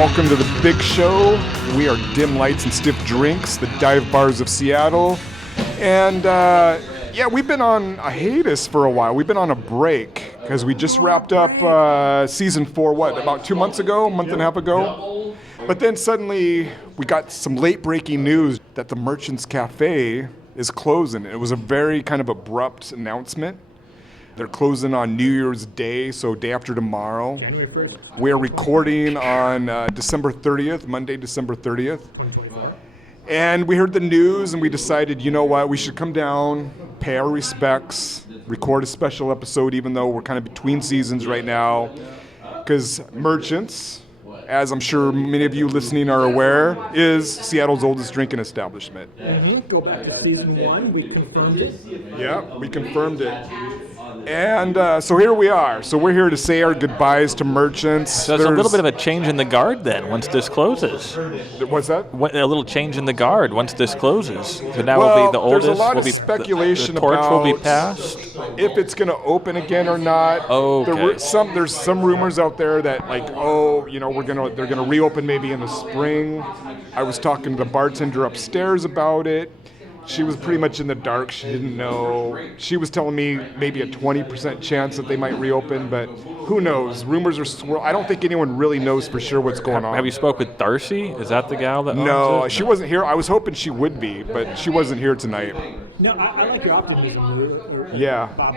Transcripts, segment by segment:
Welcome to the big show. We are Dim Lights and Stiff Drinks, the dive bars of Seattle. And we've been on a hiatus for a while. We've been on a break because we just wrapped up season 4, about 2 months ago, a month and a half ago. But then suddenly we got some late breaking news that the Merchants Cafe is closing. It was a very kind of abrupt announcement. They're closing on New Year's Day, so day after tomorrow. January 1st. We're recording on December 30th, Monday, December 30th. 2025. And we heard the news and we decided, you know what, we should come down, pay our respects, record a special episode, even though we're kind of between seasons right now. Because Merchants, as I'm sure many of you listening are aware, is Seattle's oldest drinking establishment. Mm-hmm. Go back to season 1, we confirmed it. Yeah, we confirmed it. And so here we are. So we're here to say our goodbyes to Merchants. So it's a little bit of a change in the guard then once this closes. What's that? A little change in the guard once this closes. So now Well, will be the oldest. there's a lot will of be, speculation the torch will be about passed. if it's going to open again or not. Oh, okay. There's some rumors out there that they're gonna reopen maybe in the spring. I was talking to the bartender upstairs about it. She was pretty much in the dark. She didn't know. She was telling me maybe a 20% chance that they might reopen, but who knows? Rumors are swirling. I don't think anyone really knows for sure what's going on. Have you spoke with Darcy? Is that the gal that owns No, it? she wasn't here. I was hoping she would be, but she wasn't here tonight. No, I like your optimism. Yeah. Bob,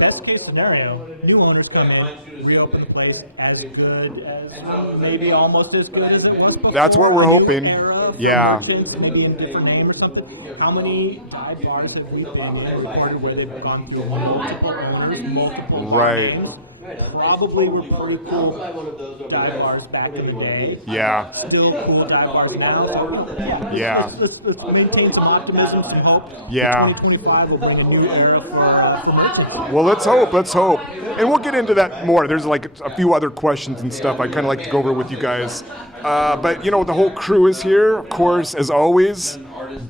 best case scenario, new owners come in, reopen the place as good as, maybe almost as good as it was before. That's what we're hoping. Era, Yeah. Merchants, maybe in a different name or something. How many dive bars have we been in recorded where they've gone through multiple owners, multiple Right. names? Probably were pretty cool dive bars back in the day. Yeah. Still cool dive bars now. Yeah. Let's maintain some optimism, some hope. Yeah. 2025 will bring a new era for Merchants. Well, let's hope. And we'll get into that more. There's like a few other questions and stuff I kind of like to go over with you guys. But, the whole crew is here, of course, as always.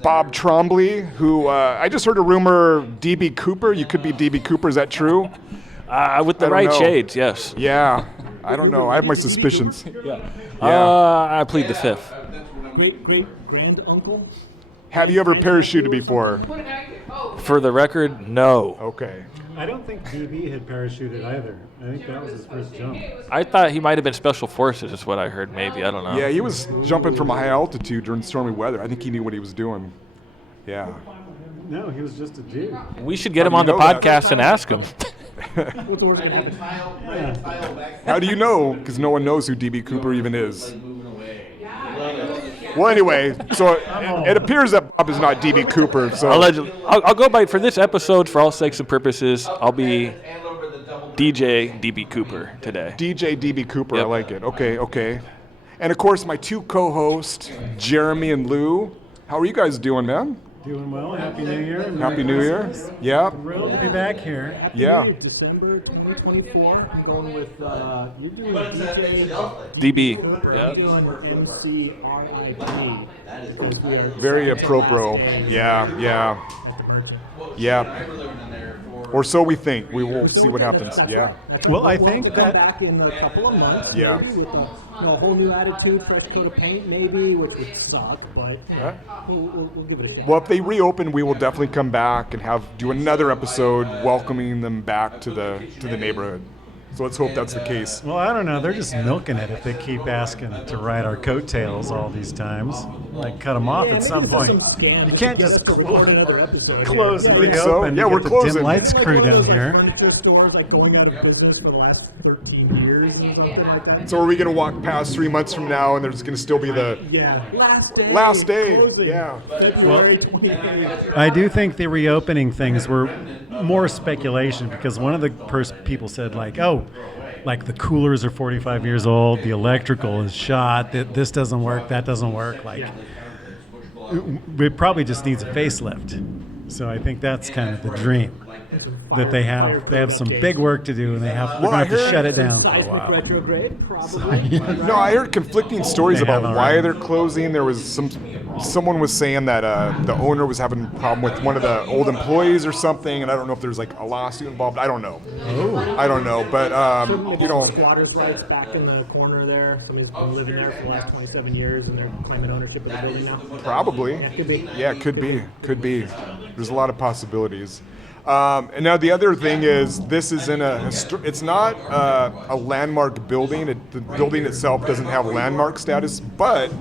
Bob Trombley, who I just heard a rumor, DB Cooper. You could be DB Cooper. Is that true? With the I don't right know. shades, yes. Yeah. I don't know. I have my suspicions. Yeah. Yeah. I plead the fifth. Great grand uncle. Have you ever parachuted before? For the record, no. Okay. I don't think DB had parachuted either. I think that was his first jump. I thought he might have been Special Forces is what I heard maybe. I don't know. Yeah, he was jumping from a high altitude during stormy weather. I think he knew what he was doing. Yeah. No, he was just a dude. We should get him do you on the know that? podcast and ask him. What's the worst that can happen? How do you know? Because no one knows who DB Cooper even is. Well, anyway, so it appears that Bob is not DB Cooper. So Allegedly. I'll go by, for this episode, for all sakes and purposes, I'll be DJ DB Cooper today. DJ DB Cooper, Yep. I like it. Okay. And of course, my two co-hosts, Jeremy and Lou. How are you guys doing, man? Doing well. Happy New Year. and Happy Merry New Year. Christmas. Yeah. Thrilled to be back here. Yeah. December 2024. I'm going with you're doing DJ. DB. I'm Yeah. doing MCRIP. Because we are Very apropos. Yeah. at the Merchant. Yeah. Or so we think. We will see what happens. That's Yeah. right. That's Well, right. I think we'll that- come back in a couple of months. Yeah. Maybe with a whole new attitude, fresh coat of paint, maybe, which would suck, but we'll give it a shot. Well, if they reopen, we will definitely come back and do another episode welcoming them back to the neighborhood. So let's hope that's the case. Well, I don't know. They're just milking it if they keep asking to ride our coattails all these times. Like, cut them off Yeah, at some maybe there's point. some scam You can't to get just us to record another episode. close Yeah. the think so? open. Yeah, to we're get the closing. Dim Lights Like crew one of down those, here. furniture stores like going out of business for the last 13 years and something like that. So are we going to walk past 3 months from now and there's going to still be the... Yeah, Last day, closing, yeah. February 28th. I do think the reopening things were more speculation because one of the people said like the coolers are 45 years old, the electrical is shot, that this doesn't work, that doesn't work. It probably just needs a facelift. So I think that's kind of the dream. that they have some big work to do, and they're Well, going to have to I heard shut it down for a Seismic while. retrograde, probably. No, I heard conflicting stories They about have why already. they're closing. There was someone was saying that the owner was having a problem with one of the old employees or something, and I don't know if there's like a lawsuit involved. I don't know. I don't know, but you know, Squatters' rights back in the corner there. Somebody's been living there for the last 27 years, and they're claiming ownership of the building now. probably. Yeah, could be. Yeah, could be. There's a lot of possibilities. And now the other thing is, this is in it's not a landmark building. The building itself doesn't have landmark status, but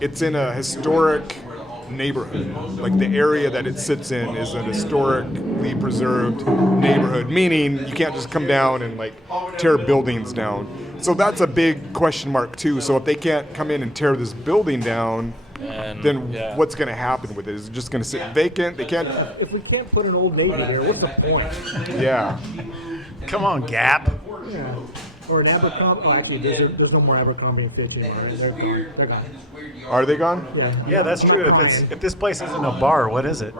it's in a historic neighborhood. Like the area that it sits in is an historically preserved neighborhood, meaning you can't just come down and like tear buildings down. So that's a big question mark too. So if they can't come in and tear this building down, then what's going to happen with it? Is it just going to sit vacant? They can't. If we can't put an Old Navy there, what's the point? Yeah. Come on, Gap. Yeah. Or an Abercrombie. Oh, actually, there's no more Abercrombie and Fitch anymore. They're gone. Are they gone? Yeah. Yeah, that's true. If this place isn't a bar, what is it?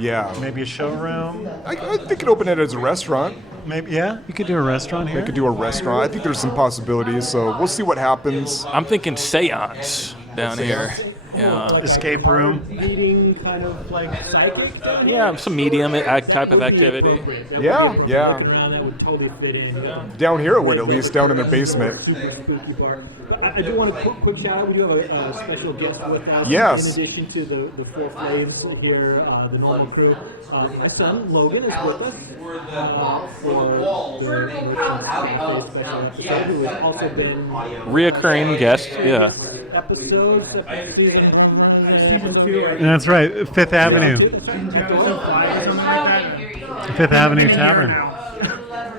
Yeah. Maybe a showroom? I think you could open it as a restaurant. Maybe, yeah. You could do a restaurant here. They could do a restaurant. I think there's some possibilities. So we'll see what happens. I'm thinking seance down here. Yeah. Escape room. Meeting kind of like psychic. Yeah, some medium type of activity. Yeah. Looking around, that would totally fit in. Down here it would, at least down in their basement. Super spooky bar. But I do want a quick shout out. We do have a special guest with us. Yes. In addition to the four flames here, the normal crew. My son Logan is with us for the special episode. Who has also been Reoccurring guest, yeah. episodes, season 2. That's right. Fifth Avenue. Fifth Avenue Tavern.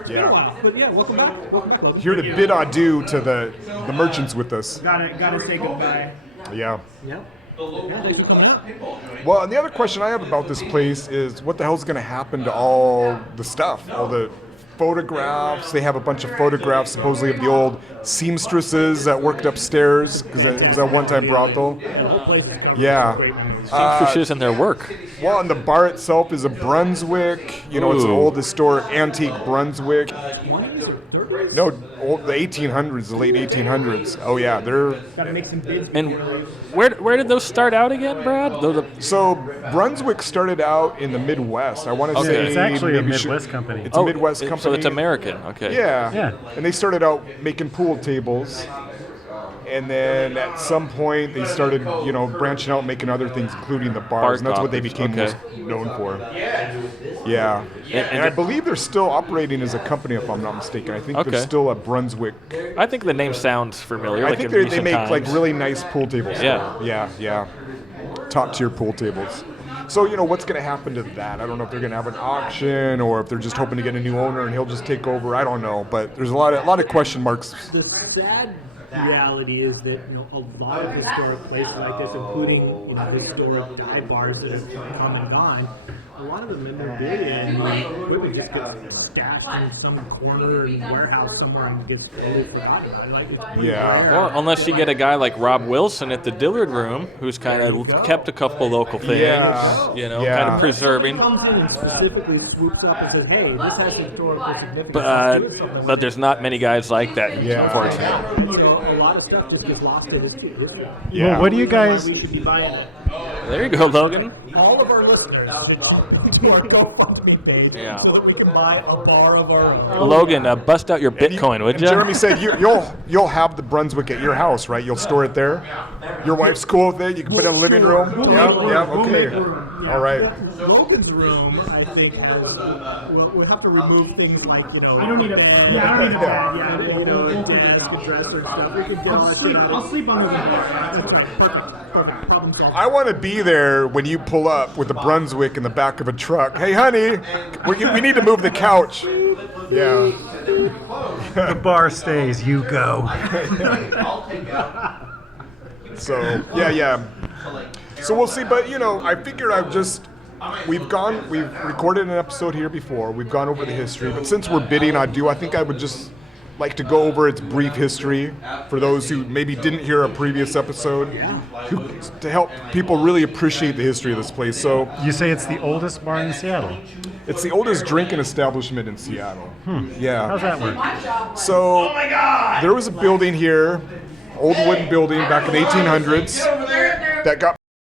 Yeah. But yeah, welcome back. Welcome back, Logan. Here to bid adieu to the merchants with us. Gotta say goodbye. Yeah. Yep. Yeah, thanks for coming up. Well, and the other question I have about this place is what the hell's going to happen to all the stuff, all the photographs. They have a bunch of photographs supposedly of the old seamstresses that worked upstairs because it was that one-time brothel. Yeah. Seamstresses and their work. Well, and the bar itself is a Brunswick. You know, it's an Ooh. old historic antique Brunswick. No, the 1800s, the late 1800s. Oh yeah, they're Gotta make some bids. And where did those start out again, Brad? so Brunswick started out in the Midwest. I want to Okay. say It's actually a maybe Midwest company. It's a Midwest company. So it's American, okay. Yeah. Yeah. And they started out making pool tables. And then at some point they started, you know, branching out and making other things, including the bars. And that's what they became Okay. most known for. Yeah. And I believe they're still operating as a company, if I'm not mistaken. I think Okay. they're still a Brunswick. I think the name sounds familiar. I like think in they recent make like times. really nice pool tables. Yeah. Yeah. Top tier pool tables. So, you know, what's going to happen to that? I don't know if they're going to have an auction or if they're just hoping to get a new owner and he'll just take over. I don't know. But there's a lot of question marks. The sad reality is that a lot of historic places like this, including historic dive bars that have come and gone, a lot of the memorabilia and equipment just gets stashed in some corner and warehouse somewhere and gets totally forgotten about. Like, it's pretty Yeah. rare. Well, unless you get a guy like Rob Wilson at the Dillard Room, who's kind of kept a couple local things, Yeah. Yeah. kind of preserving. Comes in and specifically swoops up and says, "Hey, this has historical significance." But there's not many guys like that, Yeah. unfortunately. A lot of stuff just gets lost in history. Yeah. Well, what do you guys? We should be buying it. There you go, Logan. All of our listeners to our GoFundMe page Yeah. so that we can buy a bar of our own. Logan, bust out your Bitcoin, would And you? Jeremy said you'll have the Brunswick at your house, right? You'll store it there. Your wife's cool with it. You can put it in the living room. Yeah. Okay. All right. Logan's room, I think, has. We'll have to remove things like I don't need a bed. Yeah, I don't need a bed. Yeah, we'll a figure it desk, a out. dresser, and stuff. We can get all that stuff. I'll sleep on the bed. That's right. Perfect. Problem solved. I want to be there when you pull up with the Brunswick in the back of a truck. Hey, honey, we need to move the couch. Yeah. The bar stays. You go. So yeah. So we'll see. But I figured we've recorded an episode here before. We've gone over the history. But since we're bidding I think I would just like to go over its brief history for those who maybe didn't hear a previous episode, to help people really appreciate the history of this place. So You say it's the oldest bar in Seattle. It's the oldest drinking establishment in Seattle. Yeah. How's that work? So there was a building here, old wooden building back in the 1800s that got